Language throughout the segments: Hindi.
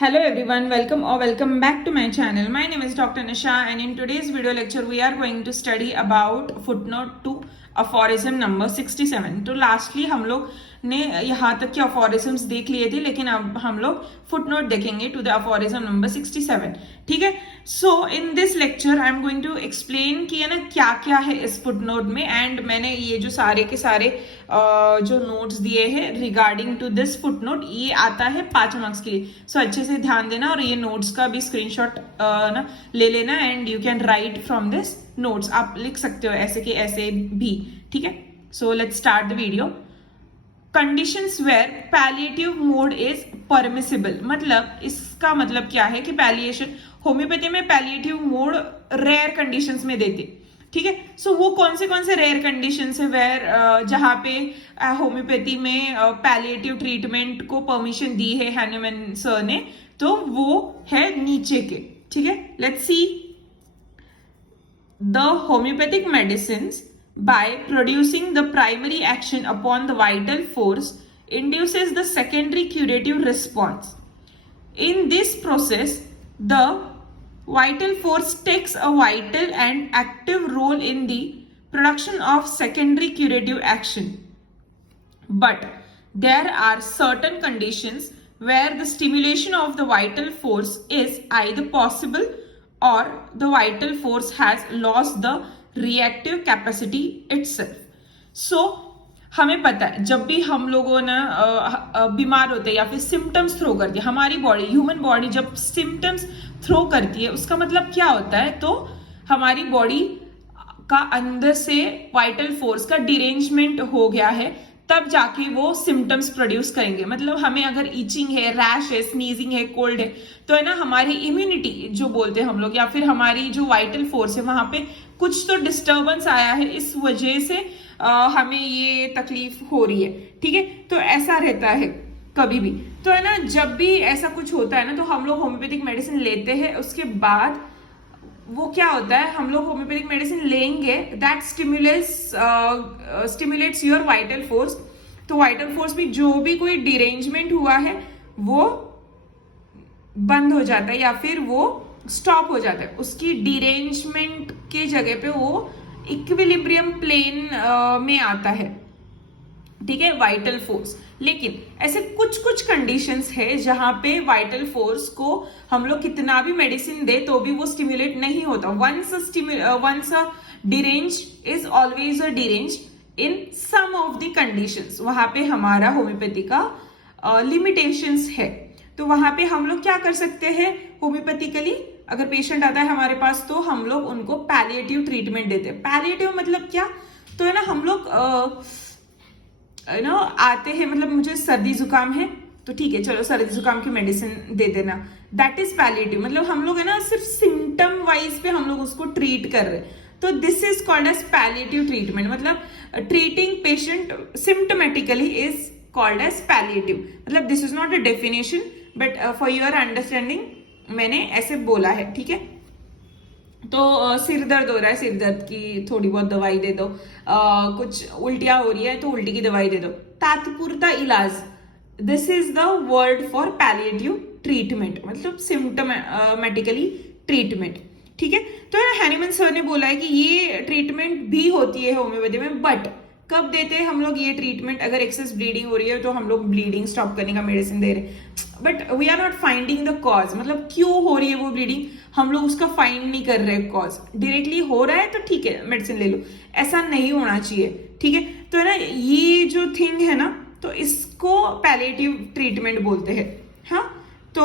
Hello everyone, welcome or welcome back to my channel. My name is Dr. Nisha and in today's video lecture we are going to study about footnote to aphorism number 67. तो lastly हम लोग ने यहाँ तक के aphorisms देख लिए थे, लेकिन अब हम लोग footnote देखेंगे to the aphorism number 67. ठीक है. So in this lecture I am going to explain कि है ना क्या क्या है इस footnote में, and मैंने ये जो सारे के सारे जो notes दिए हैं regarding to this footnote, ये आता है 5 मार्क्स के लिए. So अच्छे से ध्यान देना और ये notes का भी screenshot ना ले लेना, and you can write from this notes. आप लिख सकते हो ऐसे के ऐसे भी. ठीक है. So let's start the video. Conditions where palliative mode is permissible, मतलब इसका मतलब क्या है कि पैलिएशन होम्योपैथी में पैलिएटिव मोड रेयर कंडीशंस में देते. ठीक है. सो वो कौन से रेयर कंडीशंस है वेयर जहां पे होम्योपैथी में पैलिएटिव ट्रीटमेंट को परमिशन दी है हैनीमैन सर ने, तो वो है नीचे के. ठीक है. Let's see. The homeopathic medicines by producing the primary action upon the vital force induces the secondary curative response. In this process, the vital force takes a vital and active role in the production of secondary curative action. But there are certain conditions where the stimulation of the vital force is either possible or the vital force has lost the reactive capacity itself. So हमें पता है जब भी हम लोगों ना बीमार होते हैं या फिर सिम्टम्स थ्रो करती है हमारी बॉडी, ह्यूमन बॉडी जब सिम्टम्स थ्रो करती है उसका मतलब क्या होता है, तो हमारी बॉडी का अंदर से वाइटल फोर्स का डिरेंजमेंट हो गया है, तब जाके वो सिम्टम्स प्रोड्यूस करेंगे. मतलब हमें अगर इचिंग है, रैश है, स्नीजिंग है, कोल्ड है, तो है ना हमारी इम्यूनिटी जो बोलते हैं हम लोग, या फिर हमारी जो वाइटल फोर्स है वहां पे कुछ तो डिस्टर्बेंस आया है, इस वजह से हमें ये तकलीफ हो रही है. ठीक है. तो ऐसा रहता है कभी भी, तो है ना जब भी ऐसा कुछ होता है ना तो हम लोग होम्योपैथिक मेडिसिन लेते हैं. उसके बाद वो क्या होता है, हम लोग होम्योपैथिक मेडिसिन लेंगे, that stimulates your vital force. तो वाइटल फोर्स में जो भी कोई डिरेंजमेंट हुआ है वो बंद हो जाता है या फिर वो स्टॉप हो जाता है. उसकी डिरेंजमेंट के जगह पे वो इक्विलिब्रियम प्लेन में आता है. ठीक है. Vital force. लेकिन ऐसे कुछ कंडीशंस है जहां पे वाइटल फोर्स को हम लोग कितना भी मेडिसिन दे तो भी वो स्टिमुलेट नहीं होता. Once a derange is always a derange in some of the conditions. वहां पे हमारा होम्योपैथी का लिमिटेशंस है. तो वहां पे हम लोग क्या कर सकते हैं, होम्योपैथिकली अगर पेशेंट आता है हमारे पास तो हम लोग उनको पैलिएटिव ट्रीटमेंट देते हैं. पैलिएटिव मतलब क्या, तो है ना हम लोग आते हैं, मतलब मुझे सर्दी जुकाम है तो ठीक है चलो सर्दी जुकाम की मेडिसिन दे देना, दैट इज पैलिएटिव. मतलब हम लोग है ना सिर्फ सिम्टम वाइज पे हम लोग उसको ट्रीट कर रहे हैं, तो this is called as palliative treatment. मतलब treating patient symptomatically is called as palliative. मतलब this is not a definition but for your understanding मैंने ऐसे बोला है. ठीक है. तो सिर दर्द हो रहा है, सिर दर्द की थोड़ी बहुत दवाई दे दो. कुछ उल्टियां हो रही है तो उल्टी की दवाई दे दो. तात्पुरता इलाज, this is the word for palliative treatment, मतलब सिम्टोमेटिकली ट्रीटमेंट. ठीक है. तो हैनीमैन सर ने बोला है कि ये ट्रीटमेंट भी होती है होम्योपैथी में, बट कब देते हैं हम लोग ये ट्रीटमेंट, अगर एक्सेस ब्लीडिंग हो रही है तो हम लोग ब्लीडिंग स्टॉप करने का मेडिसिन दे रहे हैं, but we are not finding the cause. मतलब क्यों हो रही है वो ब्लीडिंग, हम लोग उसका फाइंड नहीं कर रहे कॉज. डायरेक्टली हो रहा है तो ठीक है मेडिसिन ले लो, ऐसा नहीं होना चाहिए. ठीक है. तो है ना ये जो थिंग है ना, तो इसको पैलिएटिव ट्रीटमेंट बोलते हैं. हाँ. तो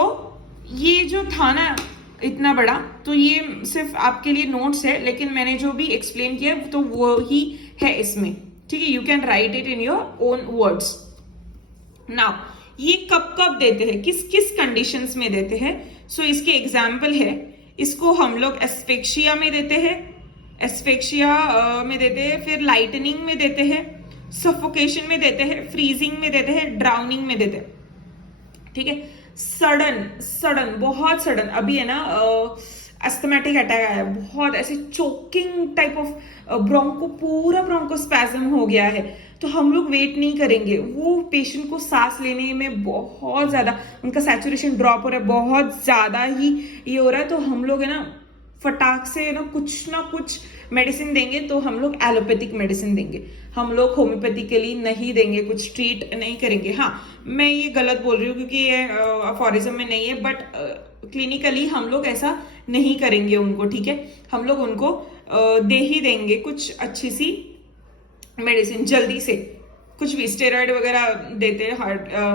ये जो था ना इतना बड़ा, तो ये सिर्फ आपके लिए नोट्स है, लेकिन मैंने जो भी एक्सप्लेन किया तो वो ही है इसमें. ठीक है. You can write it in your own words. Now ये कब कब देते हैं, किस किस कंडीशंस में देते हैं. सो इसके एग्जाम्पल है, इसको हम लोग एस्फेक्सिया में देते हैं, फिर लाइटनिंग में देते हैं, सफोकेशन में देते हैं, फ्रीजिंग में देते हैं, ड्राउनिंग में देते हैं. ठीक है. सडन बहुत सडन, अभी है ना अस्थमेटिक अटैक आया, बहुत ऐसे चोकिंग टाइप ऑफ पूरा ब्रोंकोस्पैज्म हो गया है, तो हम लोग वेट नहीं करेंगे। वो पेशेंट को सांस लेने में बहुत ज्यादा उनका सैचुरेशन ड्रॉप हो रहा है, बहुत ज्यादा ही ये हो रहा है, तो हम लोग है ना फटाक से ना कुछ मेडिसिन देंगे, तो हम लोग एलोपैथिक मेडिसिन देंगे, हम लोग होम्योपैथिकली नहीं देंगे, कुछ ट्रीट नहीं करेंगे। हाँ, मैं ये गलत बोल रही हूँ क्योंकि ये अफोरिज्म में नहीं है, बट क्लिनिकली हम लोग ऐसा नहीं करेंगे उनको, ठीक है। हम लोग उनको दे ही देंगे कुछ अच्छी सी मेडिसिन, जल्दी से कुछ भी स्टेरॉइड वगैरह देते हैं,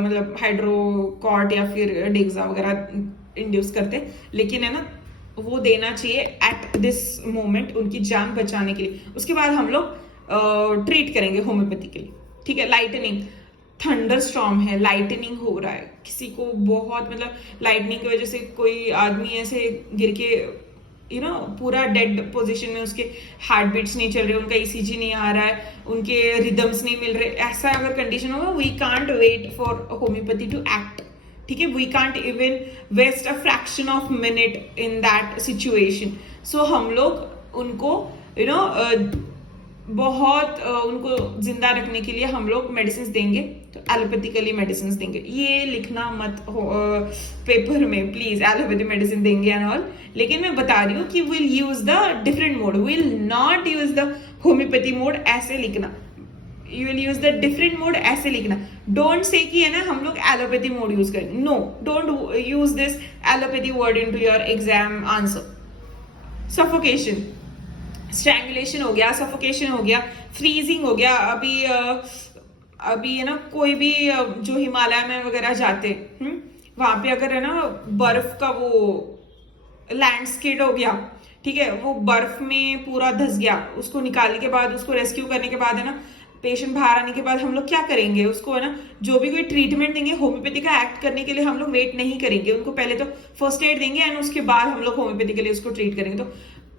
मतलब हाइड्रोकॉर्ट या फिर डेक्सा वगैरह इंड्यूस करते, लेकिन है ना वो देना चाहिए एट दिस मोमेंट उनकी जान बचाने के लिए। उसके बाद हम लोग ट्रीट करेंगे होम्योपैथिकली, ठीक है। लाइटनिंग, थंडर स्टॉर्म है, लाइटनिंग हो रहा है, किसी को बहुत मतलब लाइटनिंग की वजह से कोई आदमी ऐसे गिर के पूरा डेड पोजीशन में, उसके हार्ट बीट्स नहीं चल रहे, उनका ईसीजी नहीं आ रहा है, उनके रिदम्स नहीं मिल रहे, ऐसा अगर कंडीशन होगा, we can't wait for homeopathy to act, ठीक है। We can't even waste a fraction of minute in that situation. So हम लोग उनको बहुत उनको जिंदा रखने के लिए हम लोग मेडिसिन देंगे, तो एलोपैथिकली मेडिसिन देंगे। ये लिखना मत पेपर में प्लीज, एलोपैथी मेडिसिन देंगे एंड ऑल, लेकिन मैं बता रही हूँ कि will use the different mode, will not use the homeopathy mode, ऐसे लिखना। You will use the different mode, ऐसे लिखना। डोंट से कि है ना हम लोग एलोपैथी मोड यूज करेंगे, no, don't use this allopathy word into your exam answer. Suffocation, strangulation हो गया, सफोकेशन हो गया, फ्रीजिंग हो गया। अभी है ना कोई भी जो हिमालय में वगैरह जाते, वहां पे अगर है ना बर्फ का वो लैंडस्केप हो गया, ठीक है, वो बर्फ में पूरा धस गया, उसको निकालने के बाद, उसको रेस्क्यू करने के बाद है ना पेशेंट बाहर आने के बाद हम लोग क्या करेंगे, उसको है ना जो भी कोई ट्रीटमेंट देंगे होम्योपैथी का एक्ट करने के लिए हम लोग वेट नहीं करेंगे, उनको पहले तो फर्स्ट एड देंगे एंड उसके बाद हम लोग होम्योपैथी के लिए उसको ट्रीट करेंगे, तो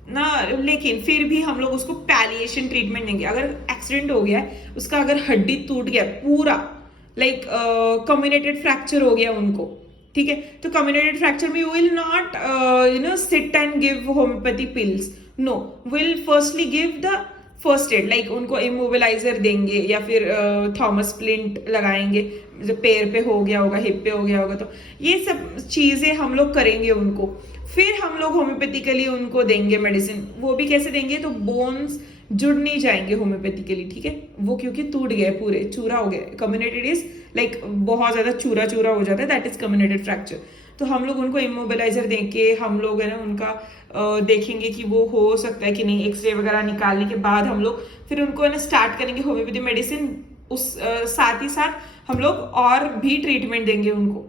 ना। लेकिन फिर भी हम लोग उसको पैलिएशन ट्रीटमेंट देंगे। अगर एक्सीडेंट हो गया है, उसका अगर हड्डी टूट गया पूरा, लाइक कम्युनेटेड फ्रैक्चर हो गया उनको, ठीक है, तो कम्युनेटेड फ्रैक्चर में will not sit and give homeopathy pills, no, will firstly give the first aid, like उनको इमोबिलाइजर देंगे या फिर थॉमस प्लिंट लगाएंगे, जो पैर पे हो गया होगा, हिप पे हो गया होगा, तो ये सब चीजें हम लोग करेंगे उनको। फिर हम लोग होम्योपैथिकली उनको देंगे मेडिसिन। वो भी कैसे देंगे, तो बोन्स जुड़ नहीं जाएंगे होम्योपैथिकली, ठीक है, वो क्योंकि टूट गए, पूरे चूरा हो गया। कम्युनेटेड इज लाइक बहुत ज्यादा चूरा चूरा हो जाता है, दैट इज कम्युनेटेड फ्रैक्चर। तो हम लोग उनको इमोबिलाइजर देके हम लोग है ना उनका देखेंगे कि वो हो सकता है कि नहीं, एक्सरे वगैरह निकालने के बाद हम लोग फिर उनको है ना स्टार्ट करेंगे होम्योपैथी मेडिसिन। उस साथ ही साथ हम लोग और भी ट्रीटमेंट देंगे उनको,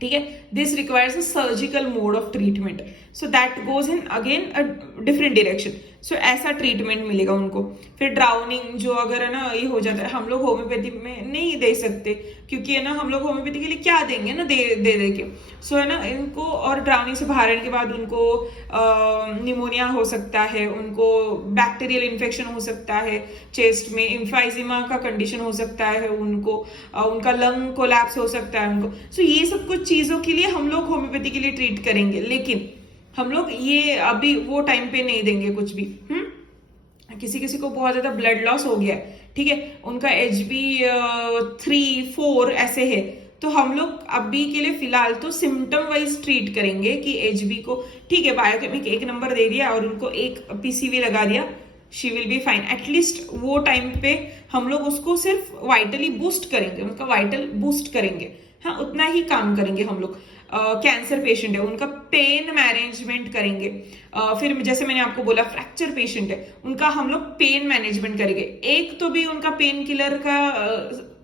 ठीक है। This requires a surgical mode of treatment, so that goes in again a different direction. So ऐसा ट्रीटमेंट मिलेगा उनको। फिर ड्राउनिंग जो अगर है ना ये हो जाता है, हम लोग होम्योपैथी में नहीं दे सकते, क्योंकि है ना हम लोग होम्योपैथी के लिए क्या देंगे ना दे के। सो है ना इनको, और ड्राउनिंग से बाहर आने के बाद उनको निमोनिया हो सकता है, उनको बैक्टीरियल इन्फेक्शन हो सकता है चेस्ट में, इम्फाइजिमा का कंडीशन हो सकता है उनको, उनका लंग कोलैप्स हो सकता है उनको। सो ये सब कुछ चीजों के लिए हम लोग होम्योपैथी के लिए ट्रीट करेंगे, लेकिन हम लोग ये अभी वो टाइम पे नहीं देंगे कुछ भी। किसी किसी को बहुत ज्यादा ब्लड लॉस हो गया है, ठीक है, उनका HB 3-4 ऐसे है, तो हम लोग अभी के लिए फिलहाल तो सिम्टम वाइज ट्रीट करेंगे कि HB को, ठीक है, बायोकेमिक 1 नंबर दे दिया और उनको 1 PCV लगा दिया, she will be fine. At least वो टाइम पे हम लोग उसको सिर्फ वाइटली बूस्ट करेंगे, उनका वाइटल बूस्ट करेंगे, हाँ, उतना ही काम करेंगे हम लोग। कैंसर पेशेंट है, उनका पेन मैनेजमेंट करेंगे। फिर जैसे मैंने आपको बोला फ्रैक्चर पेशेंट है, उनका हम लोग पेन मैनेजमेंट करेंगे। एक तो भी उनका पेन किलर का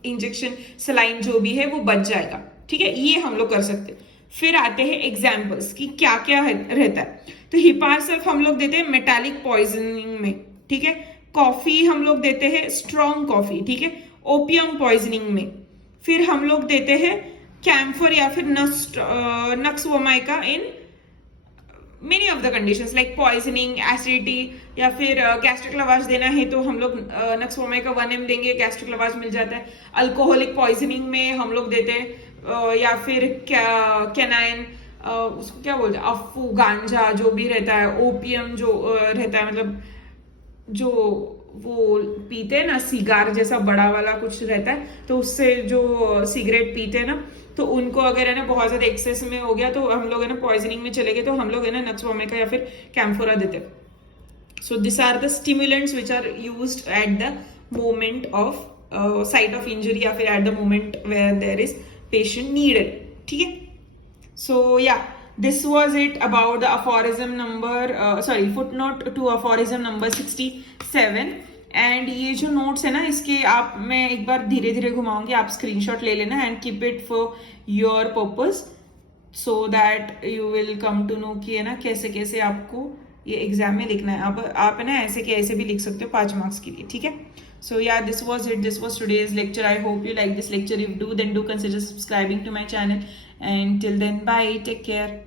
इंजेक्शन, सलाइन जो भी है वो बच जाएगा, ठीक है, ये हम लोग कर सकते हैं। फिर आते हैं एग्जाम्पल्स कि क्या क्या रहता है। तो हिपारसल्फ हम लोग देते हैं मेटालिक पॉइजनिंग में, ठीक है। कॉफी हम लोग देते हैं, स्ट्रॉन्ग कॉफी, ठीक है, ओपियम पॉइजनिंग में। फिर हम लोग देते हैं कैम्फर या फिर nux vomica in many of the conditions like poisoning, acidity, या फिर गैस्ट्रिक लवाश देना है तो हम लोग नक्स वोमाइका 1 ml देंगे, गैस्ट्रिक लवाश मिल जाता है। अल्कोहलिक पॉइजनिंग में हम लोग देते हैं या फिर कैनाइन उसको क्या बोलते हैं, अफू गांजा जो भी रहता है, ओपियम जो रहता है, मतलब जो वो पीते हैं ना, सिगार जैसा बड़ा वाला कुछ रहता है, तो उससे जो सिगरेट पीते हैं ना, तो उनको अगर है ना बहुत ज्यादा एक्सेस में हो गया तो हम लोग है ना पॉइजनिंग में चले गए, तो हम लोग है ना नक्स वोमिका या फिर कैम्फोरा देते हैं. So these are the stimulants which are used at the moment of site of injury या फिर at the moment where there is patient needed. ठीक है? So yeah, this was it about the aphorism number footnote to aphorism number 67. And ये जो नोट्स है ना, इसके आप, मैं एक बार धीरे धीरे घुमाऊंगी, आप स्क्रीनशॉट ले लेना and keep it for your purpose, so that you will come to know कि है ना कैसे कैसे आपको ये एग्जाम में लिखना है. आप है ना ऐसे के ऐसे भी लिख सकते हो 5 मार्क्स के लिए. ठीक है? सो या this was it, this was today's lecture. I hope you like this lecture. If do, then do consider subscribing to my channel, and till then bye, take care.